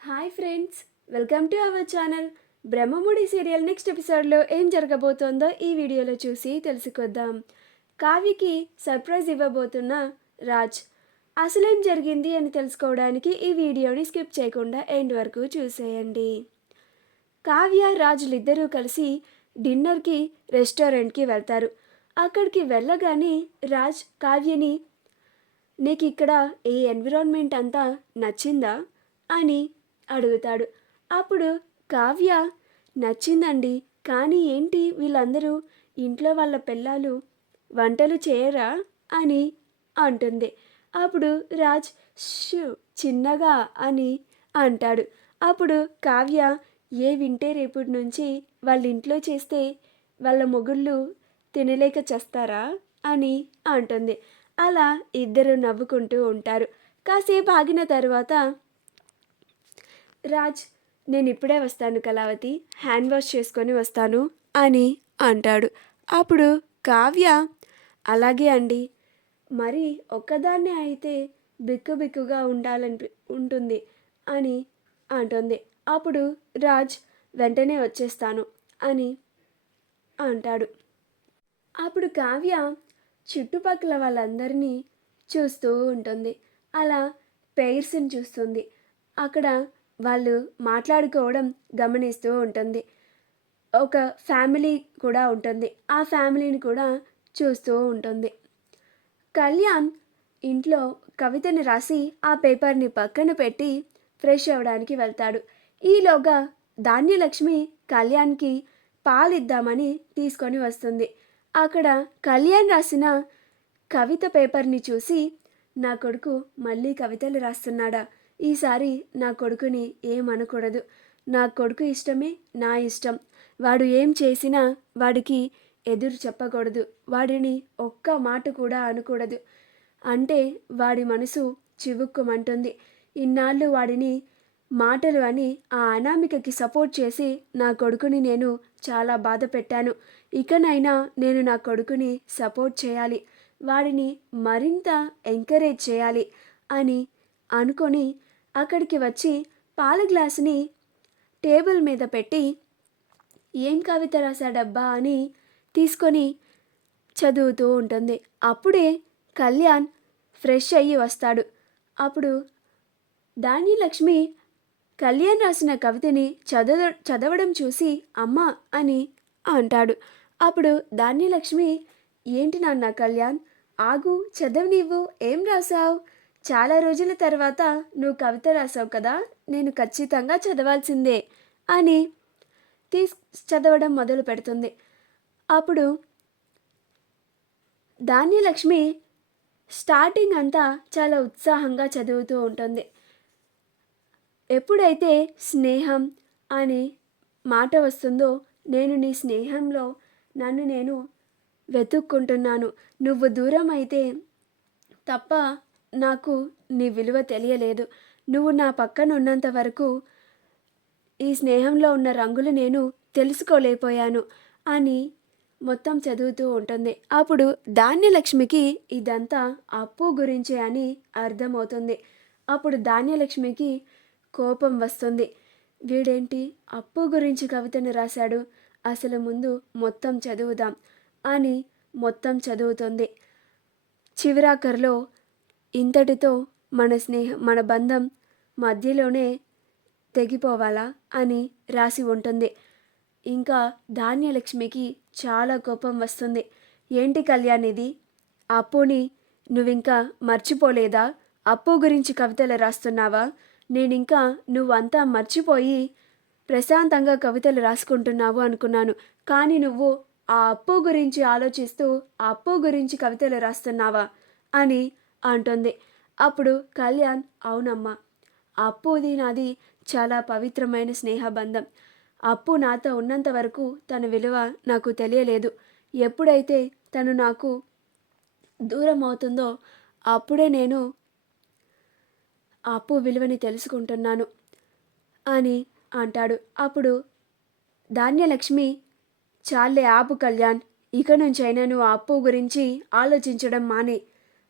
Hi friends, welcome to our channel. Brahmamudi serial next ఎపిసోడ్లో ఏం జరగబోతోందో ఈ వీడియోలో చూసి తెలుసుకొద్దాం. కావ్యకి సర్ప్రైజ్ ఇవ్వబోతున్న రాజ్. అసలేం జరిగింది అని తెలుసుకోవడానికి ఈ వీడియోని స్కిప్ చేయకుండా ఎండ్ వరకు చూసేయండి. కావ్య రాజులిద్దరూ కలిసి డిన్నర్కి రెస్టారెంట్కి వెళ్తారు. అక్కడికి వెళ్ళగానే రాజ్ కావ్యని, నీకు ఇక్కడ ఈ ఎన్విరాన్మెంట్ అంతా నచ్చిందా అని అడుగుతాడు. అప్పుడు కావ్య, నచ్చిందండి, కానీ ఏంటి వీళ్ళందరూ ఇంట్లో వాళ్ళ పిల్లలు వంటలు చేయరా అని అంటుంది. అప్పుడు రాజ్ షూ చిన్నగా అని అంటాడు. అప్పుడు కావ్య, ఏ వింటే రేపటి నుంచి వాళ్ళ ఇంట్లో చేస్తే వాళ్ళ మొగుళ్ళు తినలేక చేస్తారా అని అంటుంది. అలా ఇద్దరు నవ్వుకుంటూ ఉంటారు. కాసేపు ఆగిన తర్వాత రాజ్, నేను ఇప్పుడే వస్తాను కళావతి, హ్యాండ్ వాష్ చేసుకొని వస్తాను అని అంటాడు. అప్పుడు కావ్య, అలాగే అండి, మరి ఒక్కదాన్నే అయితే బిక్కుబిక్కుగా ఉంటుంది అని అంటుంది. అప్పుడు రాజ్, వెంటనే వచ్చేస్తాను అని అంటాడు. అప్పుడు కావ్య చుట్టుపక్కల వాళ్ళందరినీ చూస్తూ ఉంటుంది. అలా పెయిర్స్ని చూస్తుంది. అక్కడ వాళ్ళు మాట్లాడుకోవడం గమనిస్తూ ఉంటుంది. ఒక ఫ్యామిలీ కూడా ఉంటుంది. ఆ ఫ్యామిలీని కూడా చూస్తూ ఉంటుంది. కళ్యాణ్ ఇంట్లో కవితని రాసి ఆ పేపర్ని పక్కన పెట్టి ఫ్రెష్ అవ్వడానికి వెళ్తాడు. ఈలోగా ధాన్యలక్ష్మి కళ్యాణ్కి పాలిద్దామని తీసుకొని వస్తుంది. అక్కడ కళ్యాణ్ రాసిన కవిత పేపర్ని చూసి, నా కొడుకు మళ్ళీ కవితలు రాస్తున్నాడా, ఈసారి నా కొడుకుని ఏమనకూడదు, నా కొడుకు ఇష్టమే నా ఇష్టం, వాడు ఏం చేసినా వాడికి ఎదురు చెప్పకూడదు, వాడిని ఒక్క మాట కూడా అనకూడదు, అంటే వాడి మనసు చివుక్కుమంటుంది. ఇన్నాళ్ళు వాడిని మాటలు అని ఆ అనామికకి సపోర్ట్ చేసి నా కొడుకుని నేను చాలా బాధ పెట్టాను. ఇకనైనా నేను నా కొడుకుని సపోర్ట్ చేయాలి, వాడిని మరింత ఎంకరేజ్ చేయాలి అని అనుకొని అక్కడికి వచ్చి పాల గ్లాసుని టేబుల్ మీద పెట్టి, ఏం కవిత రాశాడబ్బా అని తీసుకొని చదువుతూ ఉంటుంది. అప్పుడే కళ్యాణ్ ఫ్రెష్ అయ్యి వస్తాడు. అప్పుడు ధాన్యలక్ష్మి కళ్యాణ్ రాసిన కవితని చదవడం చూసి అమ్మ అని అంటాడు. అప్పుడు ధాన్యలక్ష్మి, ఏంటి నాన్న కళ్యాణ్, ఆగు, చదవనివ్వు, ఏం రాసావు, చాలా రోజుల తర్వాత నువ్వు కవిత రాసావు కదా, నేను ఖచ్చితంగా చదవాల్సిందే అని చదవడం మొదలు పెడుతుంది. అప్పుడు ధాన్యలక్ష్మి స్టార్టింగ్ అంతా చాలా ఉత్సాహంగా చదువుతూ ఉంటుంది. ఎప్పుడైతే స్నేహం అనే మాట వస్తుందో, నేను నీ స్నేహంలో నన్ను నేను వెతుక్కుంటున్నాను, నువ్వు దూరం అయితే తప్ప నాకు నీ విలువ తెలియలేదు, నువ్వు నా పక్కన ఉన్నంత వరకు ఈ స్నేహంలో ఉన్న రంగులు నేను తెలుసుకోలేకపోయాను అని మొత్తం చదువుతూ ఉంటుంది. అప్పుడు ధాన్యలక్ష్మికి ఇదంతా అప్పు గురించి అని అర్థమవుతుంది. అప్పుడు ధాన్యలక్ష్మికి కోపం వస్తుంది. వీడేంటి అప్పు గురించి కవితను రాశాడు, అసలు ముందు మొత్తం చదువుదాం అని మొత్తం చదువుతుంది. చివరాఖరిలో ఇంతటితో మన బంధం మధ్యలోనే తెగిపోవాలా అని రాసి ఉంటుంది. ఇంకా ధాన్యలక్ష్మికి చాలా కోపం వస్తుంది. ఏంటి కళ్యాణ్ ఇది, అప్పుని నువ్వింకా మర్చిపోలేదా, అప్పు గురించి కవితలు రాస్తున్నావా, నేనింకా నువ్వంతా మర్చిపోయి ప్రశాంతంగా కవితలు రాసుకుంటున్నావు అనుకున్నాను, కానీ నువ్వు ఆ అప్పు గురించి ఆలోచిస్తూ ఆ అప్పు గురించి కవితలు రాస్తున్నావా అని అంటుంది. అప్పుడు కళ్యాణ్, అవునమ్మా, అప్పుది నాది చాలా పవిత్రమైన స్నేహబంధం, అప్పు నాతో ఉన్నంత వరకు తన విలువ నాకు తెలియలేదు, ఎప్పుడైతే తను నాకు దూరం అవుతుందో అప్పుడే నేను అప్పు విలువని తెలుసుకుంటున్నాను అని అంటాడు. అప్పుడు ధాన్యలక్ష్మి, చాలే ఆపు కళ్యాణ్, ఇక నుంచైనా నువ్వు అప్పు గురించి ఆలోచించడం మానే,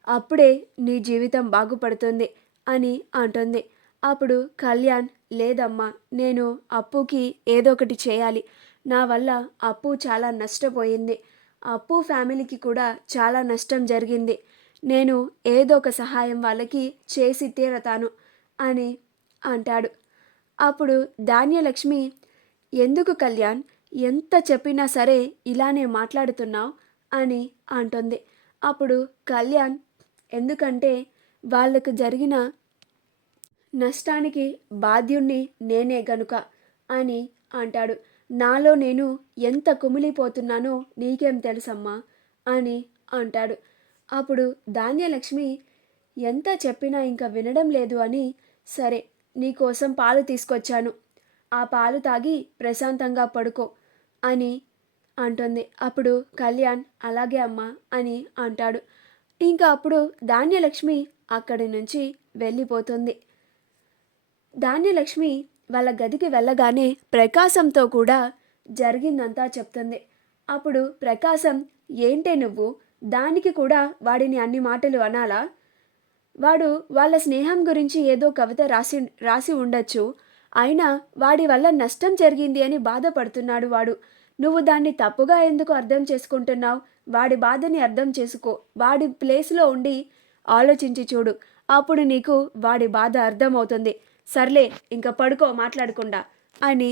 అప్పుడే నీ జీవితం బాగుపడుతుంది అని అంటుంది. అప్పుడు కళ్యాణ్, లేదమ్మా, నేను అప్పుకి ఏదో ఒకటి చేయాలి. నా వల్ల అప్పు చాలా నష్టపోయింది. అప్పు ఫ్యామిలీకి కూడా చాలా నష్టం జరిగింది. నేను ఏదో ఒక సహాయం వాళ్ళకి చేసి తీరతాను అని అంటాడు. అప్పుడు ధాన్యలక్ష్మి, ఎందుకు కళ్యాణ్, ఎంత చెప్పినా సరే ఇలానే మాట్లాడుతున్నావు అని అంటుంది. అప్పుడు కళ్యాణ్, ఎందుకంటే వాళ్ళకు జరిగిన నష్టానికి బాధ్యుణ్ణి నేనే గనుక అని అంటాడు. నాలో నేను ఎంత కుమిలిపోతున్నానో నీకేం తెలుసమ్మా అని అంటాడు. అప్పుడు ధాన్యలక్ష్మి, ఎంత చెప్పినా ఇంకా వినడం లేదు అని, సరే నీకోసం పాలు తీసుకొచ్చాను, ఆ పాలు తాగి ప్రశాంతంగా పడుకో అని అంటుంది. అప్పుడు కళ్యాణ్, అలాగే అమ్మా అని అంటాడు. ఇంకా అప్పుడు ధాన్యలక్ష్మి అక్కడి నుంచి వెళ్ళిపోతుంది. ధాన్యలక్ష్మి వాళ్ళ గదికి వెళ్ళగానే ప్రకాశంతో కూడా జరిగిందంతా చెప్తుంది. అప్పుడు ప్రకాశం, ఏంటే నువ్వు, దానికి కూడా వాడిని అన్ని మాటలు అనాలా? వాడు వాళ్ళ స్నేహం గురించి ఏదో కవిత రాసి ఉండొచ్చు. అయినా వాడి వల్ల నష్టం జరిగింది అని బాధపడుతున్నాడు వాడు. నువ్వు దాన్ని తప్పుగా ఎందుకు అర్థం చేసుకుంటున్నావు? వాడి బాధని అర్థం చేసుకో. వాడి ప్లేస్లో ఉండి ఆలోచించి చూడు. అప్పుడు నీకు వాడి బాధ అర్థమవుతుంది. సర్లే, ఇంకా పడుకో మాట్లాడకుండా అని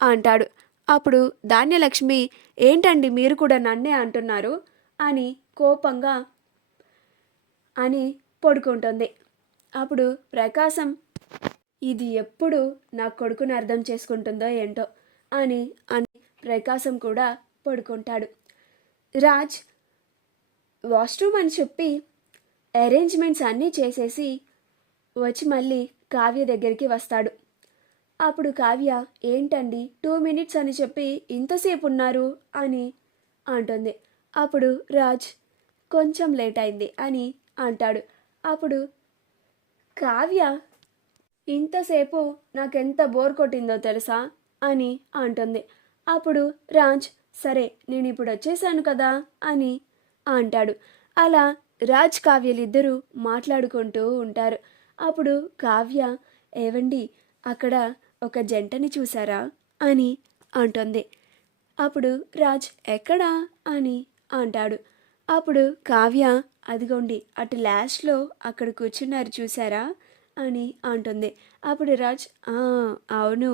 అంటాడు. అప్పుడు ధాన్యలక్ష్మి, ఏంటండి మీరు కూడా నన్నే అంటున్నారు అని కోపంగా అని పడుకుంటుంది. అప్పుడు ప్రకాశం, ఇది ఎప్పుడు నా కొడుకుని అర్థం చేసుకుంటుందో ఏంటో అని ప్రకాశం కూడా పడుకుంటాడు. రాజ్ వాష్రూమ్ అని చెప్పి అరేంజ్మెంట్స్ అన్నీ చేసేసి వచ్చి మళ్ళీ కావ్య దగ్గరికి వస్తాడు. అప్పుడు కావ్య, ఏంటండి 2 minutes అని చెప్పి ఇంతసేపు ఉన్నారు అని అంటుంది. అప్పుడు రాజ్, కొంచెం లేట్ అయింది అని అంటాడు. అప్పుడు కావ్య, ఇంతసేపు నాకెంత బోర్ కొట్టిందో తెలుసా అని అంటుంది. అప్పుడు రాజ్, సరే నేను ఇప్పుడు వచ్చేసాను కదా అని అంటాడు. అలా రాజ్ కావ్యలిద్దరూ మాట్లాడుకుంటూ ఉంటారు. అప్పుడు కావ్య, ఏవండి, అక్కడ ఒక జంటని చూసారా అని అంటుంది. అప్పుడు రాజ్, ఎక్కడా అని అంటాడు. అప్పుడు కావ్య, అదిగోండి అటు లాస్ట్లో అక్కడ కూర్చున్నారు చూసారా అని అంటుంది. అప్పుడు రాజ్, అవును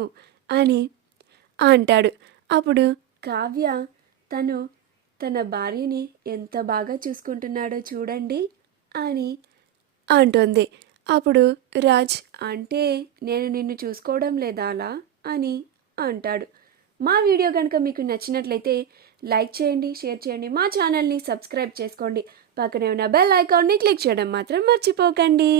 అని అంటాడు. అప్పుడు కావ్య, తను తన భార్యని ఎంత బాగా చూసుకుంటున్నాడో చూడండి అని అంటుంది. అప్పుడు రాజ్, అంటే నేను నిన్ను చూసుకోవడం లేదా అలా అని అంటాడు. మా వీడియో కనుక మీకు నచ్చినట్లయితే లైక్ చేయండి, షేర్ చేయండి, మా ఛానల్ని సబ్స్క్రైబ్ చేసుకోండి. పక్కనే ఉన్న బెల్ ఐకాన్ని క్లిక్ చేయడం మాత్రం మర్చిపోకండి.